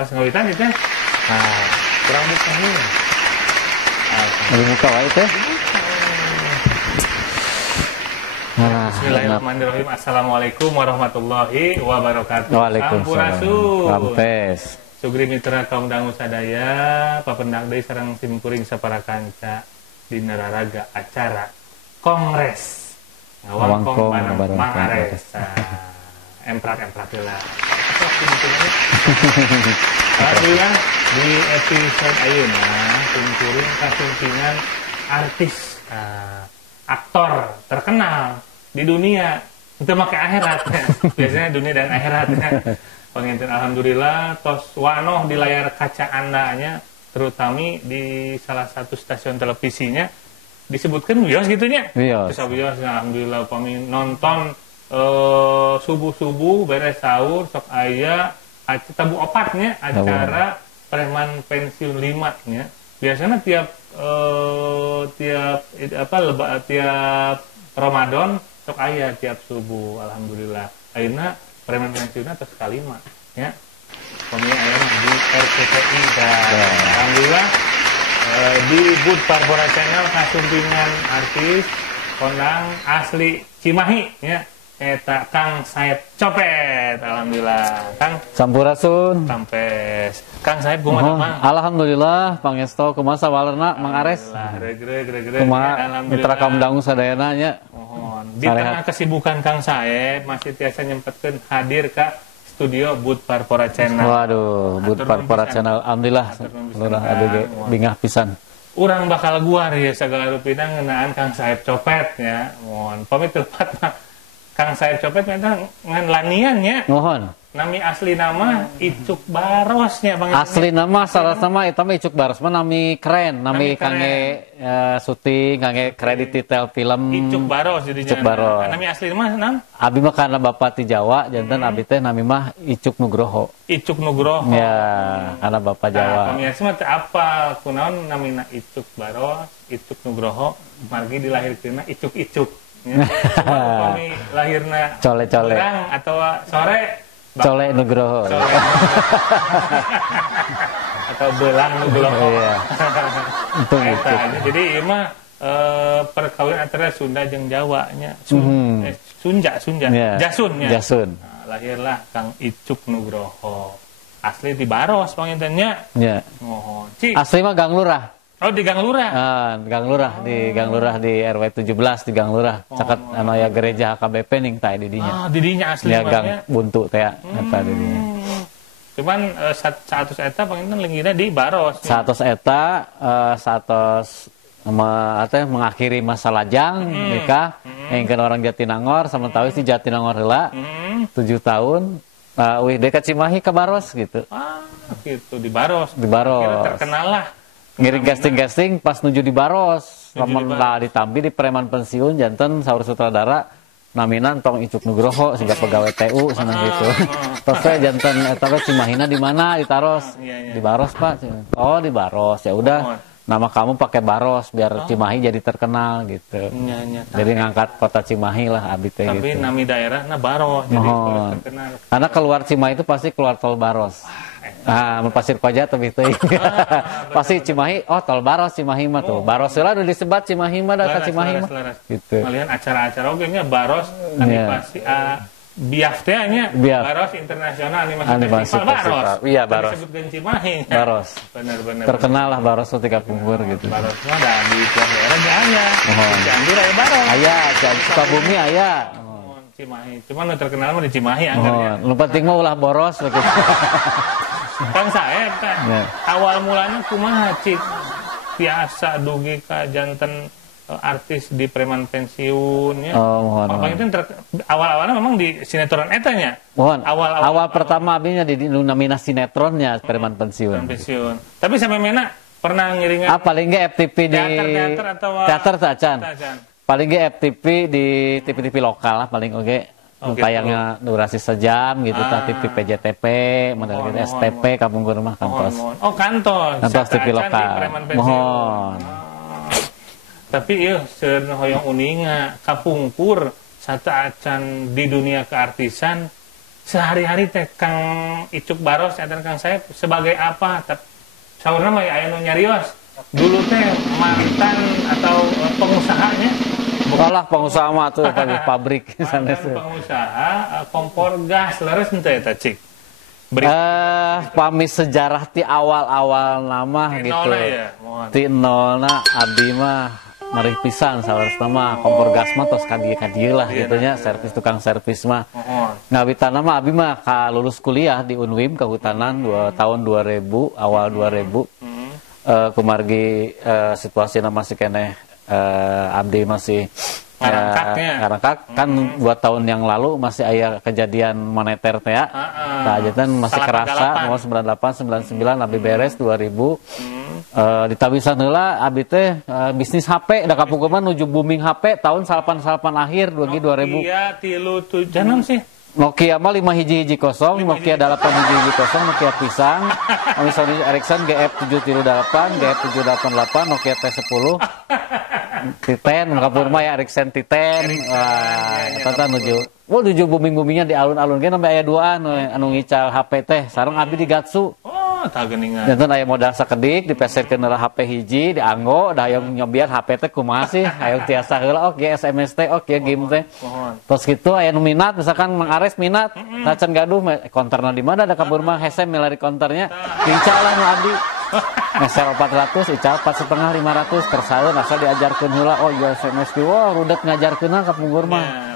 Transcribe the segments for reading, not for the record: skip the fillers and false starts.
Pas ngawitan itu nah kurang buka nih. Lagi buka wae teh. Bismillahirrahmanirrahim. Assalamualaikum warahmatullahi wabarakatuh. Waalaikumsalam. Rampes. Sugri mitra kaum dangu sadaya, papendak deui sareng simkuring saparakanca dina raraga acara Kongres. Ngawangkong bareng Mang Ares. Emprak-emprak heula. Alhamdulillah di episode ayeuna simkuring kasumpingan artis aktor terkenal di dunia itu make akhirat. Biasanya dunia dan akhiratnya. Pengintin alhamdulillah tos wanoh di layar kaca andanya, terutama di salah satu stasiun televisinya disebutkan bios gitunya. Bios. Bios alhamdulillah upami nonton subuh-subuh beres sahur sok aya tabu opatnya acara preman pensiun 5 nya. Biasanya tiap Ramadan sok aya tiap subuh alhamdulillah. Ayeuna preman pensiunna atas kalima ya. Pemilih ayam di RCTI dan alhamdulillah di Bud Barbora Channel kasumpingan artis kondang asli Cimahi ya. Eta Kang Saeb Copet alhamdulillah. Kang Sampurasun. Sampes. Kang Saeb kumaha Mang? Alhamdulillah pangesto kumaha sawalerna Mang Ares. Regre. Kumaha mitra kaum dangu sadayana nya. Di tengah kesibukan Kang Saeb masih tiasa nyempetkeun hadir ke studio Bud Barbora Channel. Waduh, Bud Barbora Channel. Alhamdulillah. Lurah abg bingah pisan. Urang bakal guar ya segala rupina ngeunaan Kang Saeb Copet ya. Mohon pamit tepat mah. Kang Saeb Copet memang ngan lanian nya. Mohon. Nami asli nama Icuk Barosnya Bang. Asli nama salah sama eta mah Icuk Baros mah nami keren, nami kangge syuting, kangge kredit detail film. Icuk Baros jadi Icuk Baros. Nami asli nama nam? Abi mah karena bapak ti Jawa, janten abi teh nami mah Icuk Nugroho. Icuk Nugroho. Ya, karena bapak Jawa. Pemirsa mah teu apal kunaon namina Icuk Baros, Icuk Nugroho, margi dilahirkeunna Icuk-icuk. Kami lahirna Cole-cole atau sore Cole Nugroho. Atau belang Nugroho. Iya. Untung itu. Jadi ieu mah perkawinan antara Sunda jeung Jawa nya. Sunja. Yeah. Jasun nya. Jasun. Nah, lahirlah Kang Icuk Nugroho. Asli di Baros pangintennya. Iya. Oh, asli mah Gang Lurah. Oh di Gang Lurah. Gang Lurah di Gang Lurah di RW 17 di Gang Lurah. Caket anu aya gereja HKBP ning tah di dinya. Di dinya asli ya Gang Buntu teh eta di dinya. Cuman satus eta panginten leungitna di Baros. Satus eta satus mengakhiri masa lajang nikah engkeun orang Jatinangor sementara si Jatinangor heula 7 tahun dekat Cimahi ke Baros gitu. Gitu di Baros. Di Baros. Kira terkenal lah. Ngiring casting pas nuju di Baros. Lamun lah ditampi di preman pensiun janten saur sutradara naminan tong Icuk Nugroho siga pegawai TU sana gitu. Terus janten eta Cimahina di mana ditaros? Di Baros, Pak. Oh, di Baros. Ya udah. Nama kamu pakai Baros biar Cimahi jadi terkenal gitu. Jadi ngangkat kota Cimahi lah abi teh gitu. Tapi nami daerahna Baros jadi terkenal. Karena keluar Cimahi itu pasti keluar tol Baros. Pasir Koja tapi teh. Pasti Cimahi, tol Baros Cimahi mah tuh. Baros heula nu disebat Cimahi mah da ka Cimahi mah. Gitu. Malihan acara-acara oge nya Baros animasi BIAF teh nya Baros Internasional Animasi Festival. Iya Baros. Disebutkeun Cimahi. Baros. Benar. Terkenal lah Baros ketika kumpul gitu. Baros mah da di tiap daerah ge aya. Cianjur aya Baros. Aya, Sukabumi aya. Cimahi. Cuman nu terkenal mah di Cimahi anggarnya. Nu penting mah ulah boros begitu. Kang Saeb teh. Awal mulanya kumaha cik biasa dugi ka janten artis di preman pensiun ya. Mohon. Itu awal-awalnya memang di sinetron eta nya. Mohon. Awal pertama abinya di namina sinetronnya preman pensiun. Pensiun. Tapi sampai mana pernah ngiringan paling ge FTV di teater atau teater tacan. Paling ge FTV di TV-TV lokal lah paling oge. Tayangnya durasi sejam gitu tah TV PJTP, model gitu STP kampung rumah kantos. Oh, kantos. Kantos TV lokal. Mohon. Tapi ieu seueur hoyong uninga kapungkur sata acan di dunia keartisan sehari-hari teh Kang Icuk Baros dan Kang Saep sebagai apa? Saurna mah aya nu nyarios. Dulu teh mantan atau pengusahanya. Bukanlah pengusaha mah tuh pabrik sana Mantan pengusaha kompor gas leres henteu eta cik. Pami sejarah ti awal-awal nama gitu. Ya, mohon. Ti nolna abdi mah mari pisan salah nama kompor gas mah tos kadieu lah gitu nya, servis tukang servis mah. Ngawitana mah abdi mah ka lulus kuliah di Unwim Kehutanan tahun 2000, awal 2000. Kumargi situasinya masih keneh abdi masih ngarangkak kan 2 tahun yang lalu masih ada kejadian moneter teh ya. Nah, jadi masih kerasa mau 98 99 abdi beres 2000. Di tabisan heula abdi teh bisnis HP da kapungkurna nuju booming HP tahun 88 akhir 2000. Iya 37 jangan sih. Nokia mah 5 hiji kosong, Nokia 8 hiji kosong, Nokia pisang, Sony Ericsson GF738, GF788, Nokia T10, Titan, kapur mah ya Ericsson Titan, tata nuju booming-boomingnya di alun-alun kan sampai aya 2 anu ngical HP teh, sareng abdi di Gatsu. Tak geuningan. Janten aya modal sakedik dipeserkeun heula HP hiji dianggo da hayang nyobian HP teh kumaha sih hayang tiasa heula oke SMS teh oke game teh. Terus kitu aya nu minat misalkan Mang Ares minat nacan gaduh konterna di mana da kabur mah hese milari konternya diical lah nu abdi. Meser 400 ical 4,5 500 kersaeun asal diajarkeun heula oh jual SMS ki wah rudet ngajarkeunna ka punggur mah.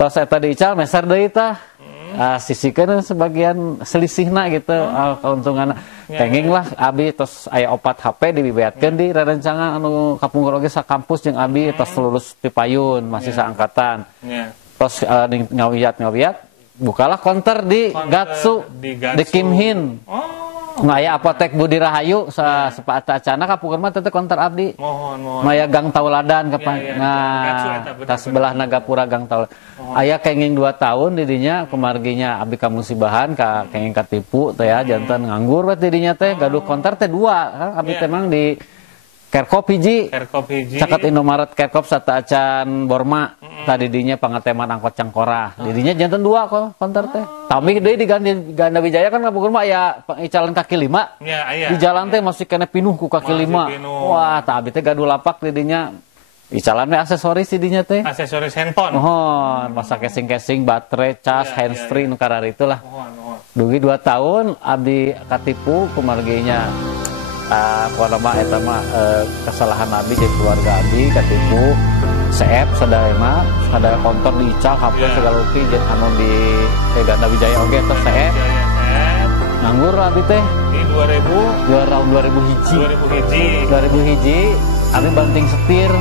Terus eta diical meser deui tah. Sisikeun sebagian selisihna gitu keuntungan kenging lah abi tos aya 4 HP dibibeatkeun di rerencangan anu kapungkur oge sakampus jeung abi tos lulus ti Payun masih saangkatan tos ngawiyat bukalah konter di Gatsu di Kimhin aya apotek Budi Rahayu sepata acana kapungkur mah teh konter abdi maya Gang Tauladan ta sebelah Nagapura Gang Tauladan aya kenging 2 tahun didinya kumarginya abdi ka musibahan ka kenging katipu teh ya janten nganggur berarti didinya teh gaduh konter teh 2 abdi teh mang di Kerkop hiji caket Indomaret Kerkop sata acan Borma tadi didinya pangateman angkot Cangkora didinya janten 2 kok konter teh tapi deui di Ganda Wijaya kan kapungkur mah aya icalan kaki 5 di jalan teh masih kena pinuh ku kaki 5 wah tah abdi teh gaduh lapak didinya icalan aksesoris didinya teh aksesoris handphone masa casing baterai cas handsfree nu karar itulah dugi 2 tahun abdi katipu kumarginya kuadama eta mah kesalahan abdi jeung keluarga abdi katipu CF sadaya kontor diical HP segala upi jeung anu di Ganda Wijaya oge teh CF nganggur abdi teh di 2000 hiji abdi banting setir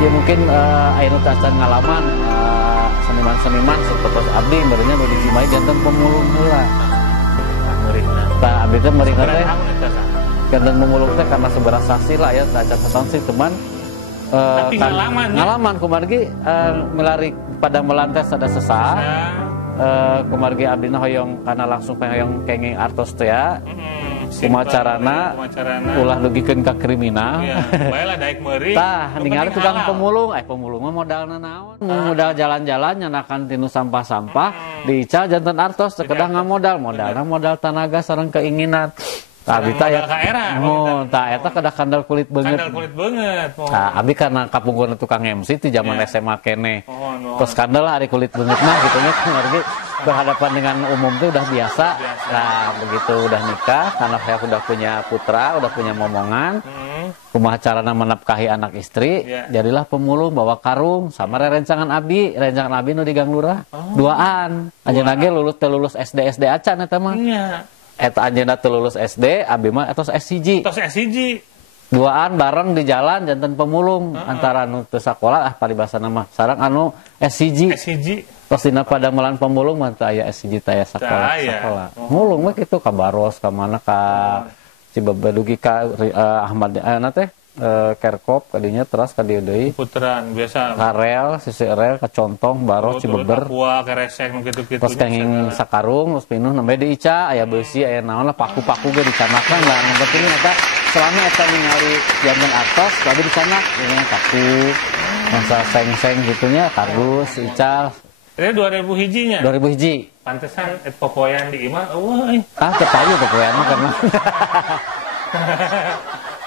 ya mungkin aya nu tacan ngalaman seniman-seniman sapertos abdi beureunya nu dijimai janten pemulung heula tah abdi teh meuring teh janten pemulung teh karena seberas saksi lah ya tacan saton sih teman tapi ngalaman kumargi melari pada melantes ada sesah kumargi abdina hoyong karena langsung hoyong kenging artos teh ya kumacarana ulah dugikeun ka kriminal baelah daek meuri tah ningali tukang pemulung mah modalna naon modal jalan-jalan nyanakan tinu sampah-sampah diical janten artos teu kedah ngamodalna modal tenaga sareng keinginan abdi teh ya tah eta kedah kandal kulit beungeut tah abdi karena kapungkurna tukang MC ti zaman SMA kene terus kandal ari kulit beungeut mah kitu nya kumargi berhadapan dengan umum itu udah biasa. Nah, begitu udah nikah, anak saya udah punya putra, udah punya momongan, kumaha carana menafkahi anak istri, jadilah pemulung bawa karung sama rencangan abdi nu di Gang Lurah. Duaan. Anjeunna ge lulus SD acan eta mah. Eta anjeunna teu lulus SD, abi mah etos S1. Duaan bareng di jalan janten pemulung antara anu teu sakola paribasana mah sareng anu S1. Tos dina padamelan pemulung mah teu aya S1 teh sakola. Mulung mah kitu ka Baros ka mana ka Cibabadugi ka Ahmad teh Kerkop kadinya terus ka dieu deui. Putaran biasa. Ka rel, sisi rel ka Contong, Baros, Cibeber. Papua, Keresek kitu-kitu. Terus kenging sakarung, terus pinuh nembe diica, aya beusi, aya naon lah paku-paku ge dicanakan lah. Yang penting eta selama eta ningali jaman atos, lagi dicanak ini paku. Masa seng-seng gitunya kardus, ical. Ini 2000 hijinya? 2000 hiji. pantesan popoyan di imah eueuh. Kepayu pokoknya karena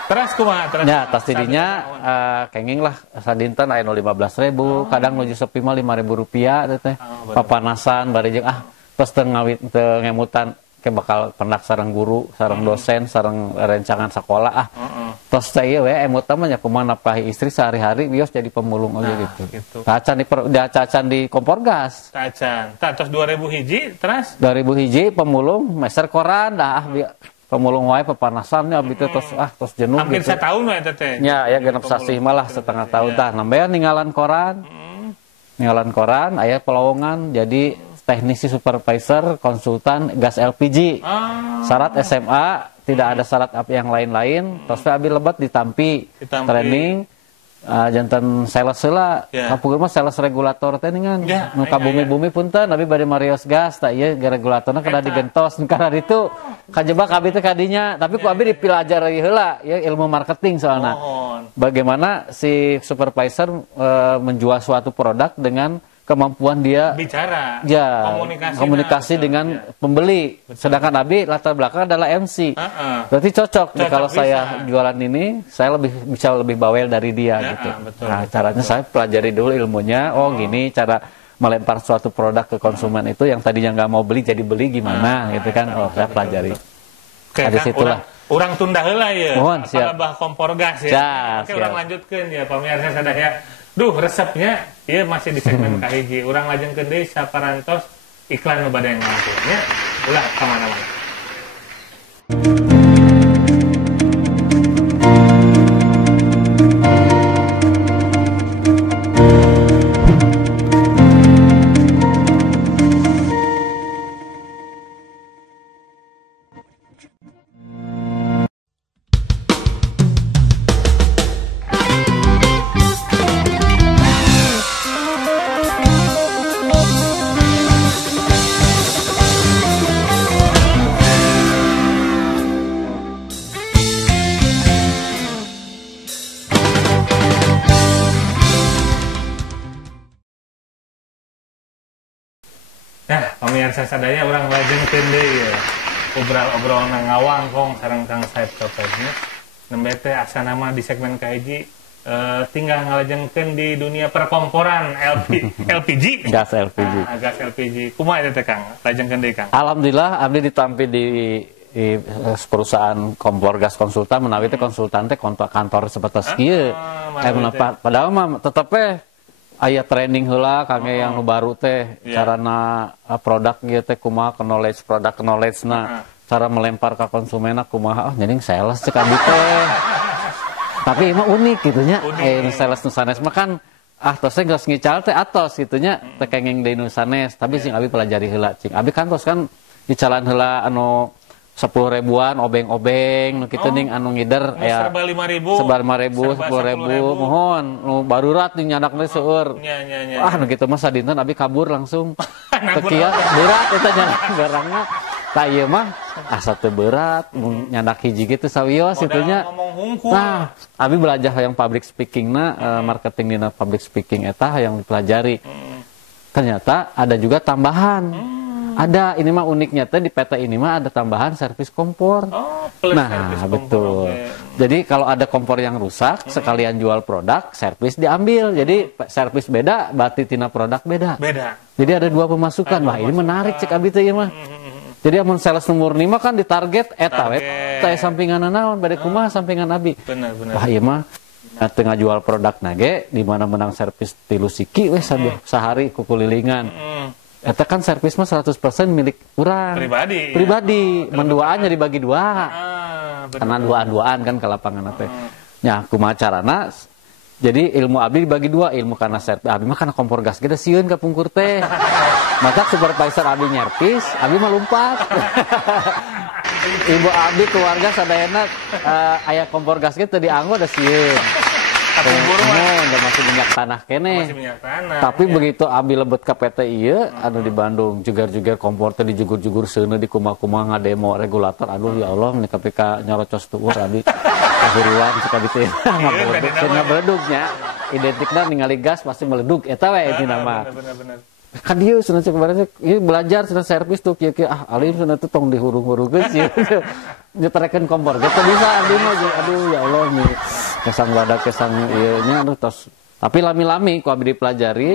Terus kumaha terus? ya tas tidinya kenging lah sadinten aya nu 15.000, kadang nuju sepi mah 5.000 rupiah teh. Papanasan bari jeung terus teu ngawit teu ngemutan ke bakal pendak sareng guru, sareng dosen, sareng rencangan sekolah Terus saya we emut mah nya kumaha napahi istri sehari-hari bios jadi pemulung aja gitu. Cacan di kompor gas. Cacan. Terus 2000 hiji terus 2000 hiji pemulung meser koran dah pemulung wae pepanasan nya abdi terus jenuh hampir gitu. setahun we teh. Nya ya genep sasih malah setengah tahun tah nambahan ninggalan koran. Ninggalan koran aya pelowongan jadi teknisi supervisor konsultan gas LPG. Syarat SMA, tidak ada syarat yang lain-lain. Terus abi lebat ditampi. Training jantan sales heula. Kapugeun mah sales regulator teh ningan. Nu ka bumi-bumi punten abi bade marios gas tah ieu regulatorna kada digentos kana ditu. Kajebak abi teh kadinya, tapi ku abi dipelajari heula ya ilmu marketing soalna. Bagaimana si supervisor menjual suatu produk dengan kemampuan dia bicara, komunikasi dengan pembeli. Sedangkan abi latar belakang adalah MC. Berarti cocok kalau saya jualan ini, saya bisa lebih bawel dari dia gitu. Betul, nah, caranya saya pelajari dulu ilmunya. Oh, gini cara melempar suatu produk ke konsumen itu yang tadinya nggak mau beli jadi beli gimana gitu kan. Oh, saya pelajari. Dari situlah. Orang tunda heula ya. Mohon siap. Bah kompor gas ya. Oke, orang lanjutkeun ya pemirsa sadaya. Duh, resepnya ieu masih di segmen kahiji. Urang lajengkeun deui saparantos iklan nu bade nganggo nya. Ulah ka mana-mana. Nah, pemirsa sadaya orang lajengkeun deui ya. Obrol-obrol ngawang kong sareng Kang Saep Copetnya. Nembe teh asana mah di segmen kahiji tinggal ngalajengkeun di dunia perkomporan LPG. Gas LPG. Gas LPG. Kumaha teh Kang? Lajengkeun deui Kang. Alhamdulillah abdi ditampi di perusahaan kompor gas konsultan menawi teh konsultan teh kantor seperti kieu. Padahal mah tetep aya training heula kangge yang nu baru teh carana produk ieu teh kumaha product knowledge na cara melempar ke konsumenna kumaha nyening sales cek abi teh tapi emang unik gitu nya sales nu sanes mah kan tos teh geus ngical teh atos gitu nya teh kenging deui nu sanes tapi sing abi pelajari heula cing abi kan tos kan dicalan heula anu 10.000-an obeng-obeng nu kitu ning anu ngider aya serba 5.000 10.000 mohon nu barurat ning nyadakna seueur nu kitu mah sadinten abi kabur langsung teu kieu berat eta nyadak barangna tah ieu mah asa teu berat nyadak hiji gitu sawios kitu nya nah abi belajar yang public speaking-na marketing dina public speaking eta yang dipelajari ternyata ada juga tambahan. Ada, ini mah uniknya teh di PT ini mah ada tambahan servis kompor. Betul. Jadi kalau ada kompor yang rusak, sekalian jual produk, servis diambil. Jadi servis beda, berarti tina produk beda. Jadi ada dua pemasukan. Wah, ini menarik cek abi teh ieu mah. Jadi amun sales nomor 5 kan ditarget eta we teh sampingan naon bade kumaha sampingan abi. Bener. Wah, ieu mah tengah jual produk nage di mana menang servis 3 siki we sehari kukulilingan. Eta kan servis mah 100% milik urang. Pribadi. Menduaannya dibagi dua. Karena duaan kan ke lapangan teh. Nya kumaha carana? Jadi ilmu abdi dibagi dua, ilmu karena servis. Abdi mah kana kompor gas gede sieun ka pungkur teh. Maka supervisor abdi nyerpis, abdi mah lumpat. Ibu abdi keluarga sadayana aya kompor gas teh dianggo da sieun. Udah masih minyak tanah kene. Tapi begitu abi lebet ke PT ieu anu di Bandung jugar-jugar kompor teh dijugur-jugur seuneu di kumaha-kumaha ngademo regulator. Aduh ya Allah nih KPK nyarocos tuh abi. Kahuruan cek abi teh. Ngabeledugnya identikna ningali gas pasti meledug eta we ini nama. Kan dia cenah cek kemarin ieu belajar cenah servis tuh kieu alim cenah tuh tong dihurung-hurungkeun sih. Nyeterekeun kompor. Gitu bisa abdi mah aduh ya Allah nih. Kesang badak kesang ieu nya aduh tos. Tapi lami-lami ku abdi dipelajari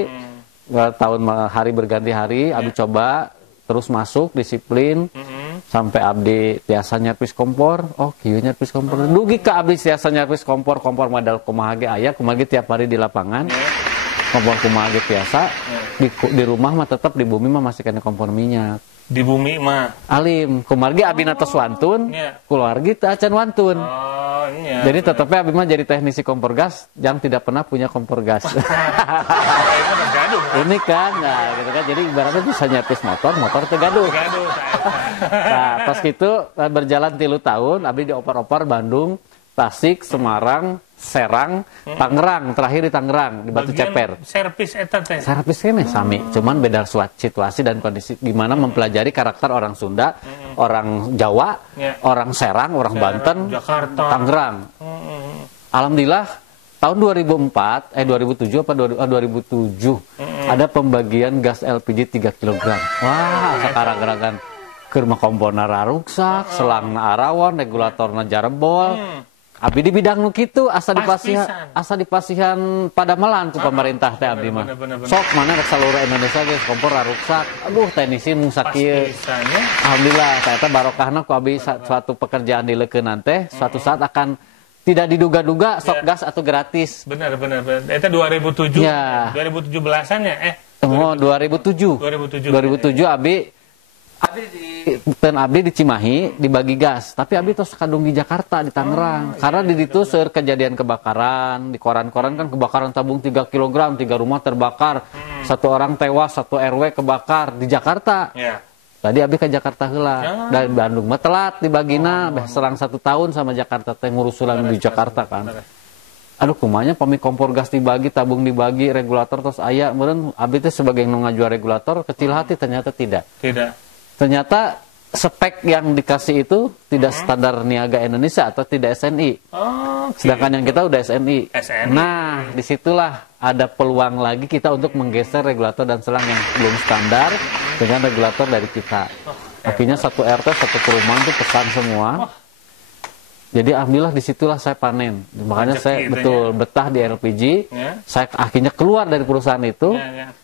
tahun hari berganti hari abdi coba terus masuk disiplin sampai abdi tiasa nyervis kompor. Oh kieu nyervis kompor. Dugi ka abdi tiasa nyervis kompor modal kumaha ge aya kumaha ge tiap hari di lapangan. Kompor kumaha ge tiasa di rumah mah tetap di bumi mah masih kena kompor minyak. Di bumi mah Alim kumargi abdi natos wantun, keluarga teu acan wantun. oh iya. Jadi tetapnya abdi mah jadi teknisi kompor gas yang tidak pernah punya kompor gas. Itu tergaduh. Ini kan, nah gitu kan. Jadi ibaratnya bisa nyepis motor tergaduh. Tergaduh. Nah, pas gitu berjalan 3 tahun, abdi dioper-oper Bandung, Tasik, Semarang, Serang, Tangerang, terakhir di Tangerang di Batu Ceper. Servis eta teh. Servis kene sami, cuman beda situasi dan kondisi gimana mempelajari karakter orang Sunda, orang Jawa, orang Serang, orang Banten, Jakarta, Tangerang. Alhamdulillah tahun 2007 ada pembagian gas LPG 3 kg. Wah, sekarang gerakan keur mah komporna ruksak, selangna arawan, regulatorna jarebol. Abdi di bidang nu kitu asa dipasihan pada melan ku pemerintah teh abdi mah. Sok mana rek saluruh Indonesia geus kompor ruksak. Aduh teknisi mungsak kieu. Alhamdulillah eta barokahna ku abdi suatu pekerjaan dileukeunnan teh suatu saat akan tidak diduga-duga sok gas atau gratis. Benar. Eta 2007. Ya. 2017-an ya? Oh, 2007 abdi di Cimahi dibagi gas, tapi abdi tos kadung di Jakarta di Tangerang. Karena di ditu seueur kejadian kebakaran, di koran-koran kan kebakaran tabung 3 kg, 3 rumah terbakar, 1 orang tewas, 1 RW kebakar di Jakarta. Tadi abdi ke Jakarta heula. Dari Bandung mah telat dibagina, serang 1 tahun sama Jakarta teh ngurusulan di Jakarta kan. Aduh kumanya pami kompor gas dibagi, tabung dibagi, regulator terus aya meureun abdi teh sebagai nu ngajual regulator kecil hati ternyata tidak. Ternyata spek yang dikasih itu tidak standar niaga Indonesia atau tidak SNI. Sedangkan yang kita udah SNI. Nah, disitulah ada peluang lagi kita untuk menggeser regulator dan selang yang belum standar dengan regulator dari kita. Akhirnya satu RT, satu perumahan itu pesan semua. Jadi alhamdulillah disitulah saya panen. Makanya saya betah di LPG. Saya akhirnya keluar dari perusahaan itu.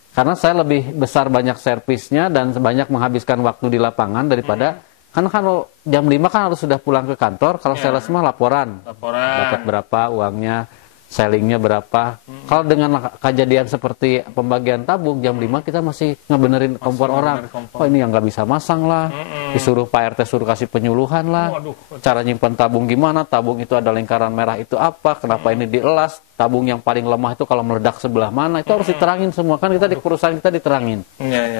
Karena saya lebih besar banyak servisnya dan banyak menghabiskan waktu di lapangan daripada kan kalau jam 5 kan harus sudah pulang ke kantor. Kalau sales mah laporan. Dapat berapa uangnya, sellingnya berapa. Kalau dengan kejadian seperti pembagian tabung jam 5 kita masih ngebenerin kompor orang. Oh ini yang nggak bisa masang lah. Disuruh Pak RT suruh kasih penyuluhan lah. Cara nyimpan tabung gimana? Tabung itu ada lingkaran merah itu apa? Kenapa ini dielas? Tabung yang paling lemah itu kalau meledak sebelah mana? Itu harus diterangin semua. Kan kita di perusahaan kita diterangin.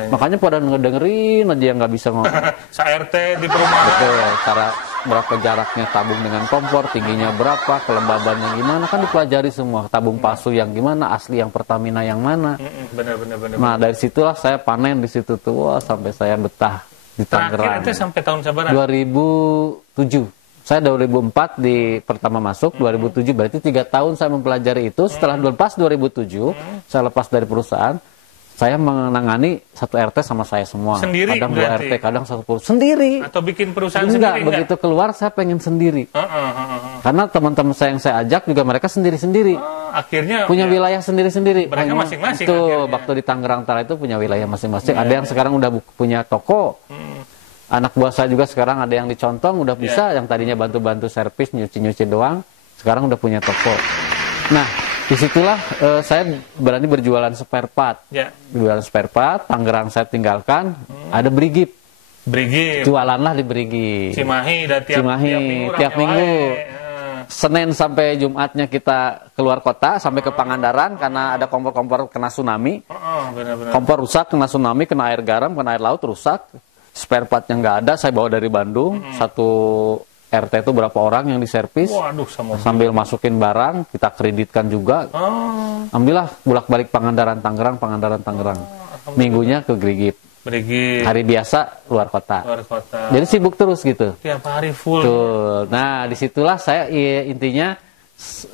Makanya pada ngedengerin aja yang nggak bisa ngomong. RT di perumahan. Betul. Cara berapa jaraknya tabung dengan kompor, tingginya berapa, kelembabannya gimana, kan dipelajari semua. Tabung palsu yang gimana, asli yang Pertamina yang mana. Benar. Nah dari situlah saya panen di situ tuh. Wah, sampai saya betah di Tangerang. Terakhir itu sampai tahun sabaran? 2007. Saya 2004 di pertama masuk, 2007 berarti 3 tahun saya mempelajari itu. Setelah lepas 2007, saya lepas dari perusahaan, saya menangani 1 RT sama saya semua. Sendiri kadang berarti? 2 RT, kadang 1 perusahaan. Sendiri. Atau bikin perusahaan enggak, sendiri? Begitu keluar saya pengen sendiri. Karena teman-teman saya yang saya ajak juga mereka sendiri-sendiri. Akhirnya punya wilayah sendiri-sendiri. Mereka masing-masing. Itu waktu di Tangerang Utara itu punya wilayah masing-masing. Ada yang sekarang udah punya toko. Anak buah saya juga sekarang ada yang dicontong, udah bisa. Yang tadinya bantu-bantu servis, nyuci-nyuci doang, sekarang udah punya toko. Nah, disitulah saya berani berjualan spare part. Jualan spare part, Tangerang saya tinggalkan, ada Brigip. Jualanlah di Brigip. Cimahi, tiap minggu. Senin sampai Jumatnya kita keluar kota, sampai ke Pangandaran, karena ada kompor-kompor kena tsunami. Kompor rusak, kena tsunami, kena air garam, kena air laut, rusak. Spare partnya nggak ada, saya bawa dari Bandung. Satu RT itu berapa orang yang diservis. Sambil masukin barang, kita kreditkan juga. Alhamdulillah bolak-balik Pangandaran Tangerang. Minggunya ke Brigip. Hari biasa luar kota. Jadi sibuk terus gitu. Tiap hari full. Tuh. Nah disitulah saya intinya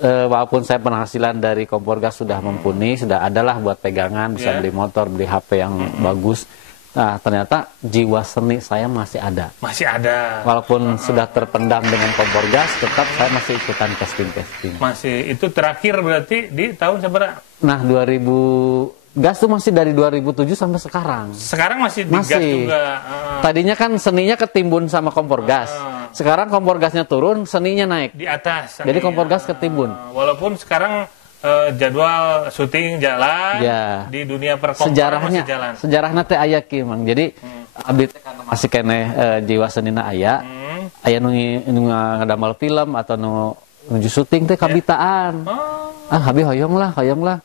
walaupun saya penghasilan dari kompor gas sudah mumpuni, sudah adalah buat pegangan, bisa beli motor, beli HP yang bagus. Nah, ternyata jiwa seni saya masih ada. Masih ada. Walaupun sudah terpendam dengan kompor gas, tetap saya masih ikutan casting-casting. Masih, itu terakhir berarti di tahun seberapa? Nah, 2000 gas tuh masih dari 2007 sampai sekarang. Sekarang masih di gas juga. Tadinya kan seninya ketimbun sama kompor gas. Sekarang kompor gasnya turun, seninya naik. Di atas. Jadi kompor gas ketimbun. Walaupun sekarang jadwal syuting jalan, di dunia perkomporan masih jalan. Sejarahnya teh aya kieu Mang. Jadi abdi teh karena masih keneh jiwa senina aya. Aya nu ngadamel film atau nuju syuting teh kabitaan. Abi hoyong lah.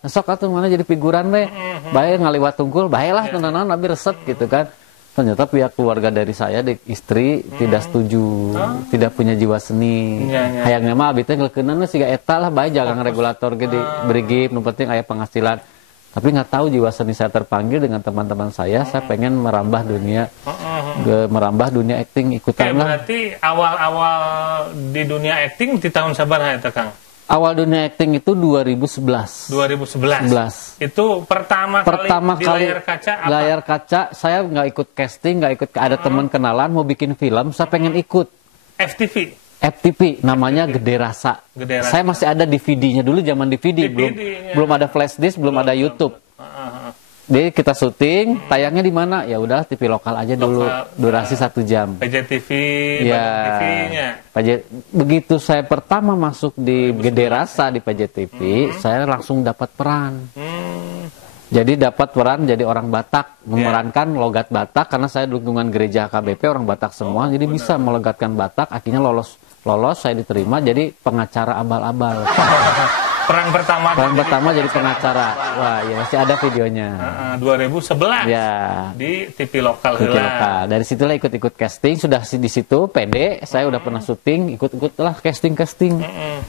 Sok atuh mana jadi figuran we. Bae ngaliwat tungkul, bae lah tenanan abi resep gitu kan. Ternyata pihak keluarga dari saya, istri tidak setuju, tidak punya jiwa seni. Hayangnya mah abi teh ngeukeunana siga eta lah bae jagang regulator gede berigip, nu penting aya penghasilan. Tapi nggak tahu jiwa seni saya terpanggil dengan teman-teman saya pengen merambah dunia acting ikutan lah. Berarti awal-awal di dunia acting di tahun sabaraha eta Kang? Awal dunia acting itu 2011. 2011. Itu pertama kali di layar kaca apa? Layar kaca saya nggak ikut casting, nggak ikut, ada teman kenalan mau bikin film, saya pengen ikut. FTV namanya Gede Rasa. Saya masih ada DVD-nya dulu, zaman DVD belum ada flash disk, belum ada YouTube. Jadi kita syuting, tayangnya di mana? Ya udah TV lokal aja dulu, durasi 1 jam. PJTV, TV-nya. Begitu saya pertama masuk di Gede Rasa di PJTV, saya langsung dapat peran. Jadi dapat peran jadi orang Batak, memerankan logat Batak karena saya dukungan gereja KBP orang Batak semua, jadi bisa melegatkan Batak. Akhirnya lolos saya diterima jadi pengacara abal-abal. Perang pertama jadi pengacara. Wah, ya masih ada videonya. 2011. Ya. Di TV lokal. Dari situlah ikut-ikut casting, sudah di situ pede, saya udah pernah syuting, ikut-ikut lah casting.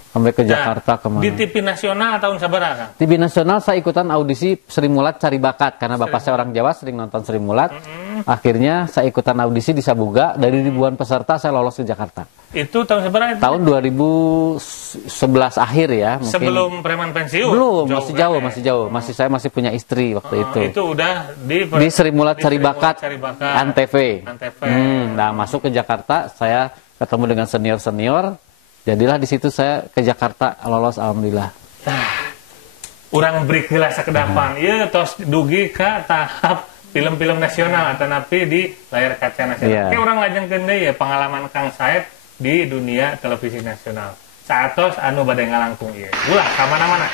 Sampai ke Jakarta kemana. Di TV nasional tahun sabaraha? TV nasional saya ikutan audisi Sri Mulat Cari Bakat karena bapak saya orang Jawa sering nonton Sri Mulat. Akhirnya saya ikutan audisi di Sabuga, dari ribuan peserta saya lolos ke Jakarta. Itu tahun seberapa? Tahun 2011 akhir ya. Mungkin. Sebelum preman pensiun? Belum, masih jauh. Saya masih punya istri waktu itu. Itu udah di Sri Mulat Cari Bakat, Antv. Nah, masuk ke Jakarta, saya ketemu dengan senior. Jadilah di situ saya ke Jakarta lolos, alhamdulillah. Urang break heula sakedapan. Ieu tos dugi ka tahap film-film nasional atau napi di layar kaca nasional. Oke, orang lajengkeun deui ya pengalaman Kang Saep di dunia televisi nasional. Saatos anu bade ngalangkung ieu. Ulah ka mana-mana.